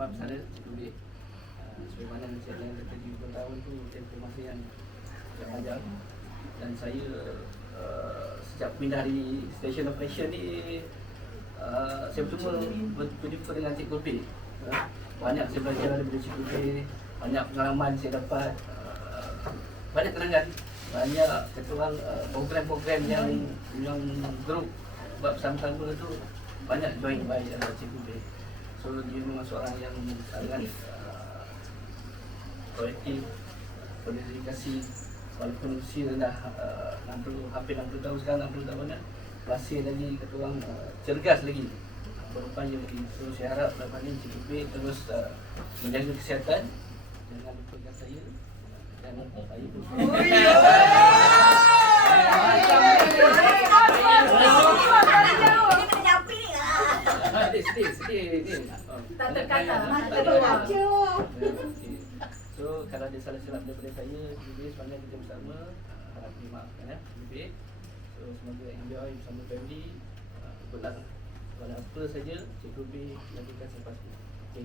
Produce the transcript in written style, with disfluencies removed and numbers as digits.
maaf sana Cikgu B. Sebagaimana Encik yang kata 70 tahun tu tempoh masa yang panjang. Dan saya sejak pindah di Station Operation ni saya berjumpa dengan Cikgu B. Banyak saya belajar daripada Cikgu B, banyak pengalaman saya dapat, banyak kenangan, banyak kata orang program-program yang grup buat bersama-sama tu banyak join by Cikgu B. So dia memang seorang yang sangat proaktif, berdedikasi, walaupun usia dah 60, hampir 60 tahun sekarang, 60 tahun dah, masih lagi kata orang cergas lagi, berupaya lagi. So saya harap lepas ni Cikgu B terus menjaga kesihatan, jangan lupakan saya dan saya pun. Sedih. Tak terkata. So kalau ada salah silap daripada saya, lebih sebenarnya kita bersama, harap dimaafkan ya, lebih. So semoga enjoy bersama family. Good luck. Kalau apa saja, Cikgu B lakukan selepas ini. Okay.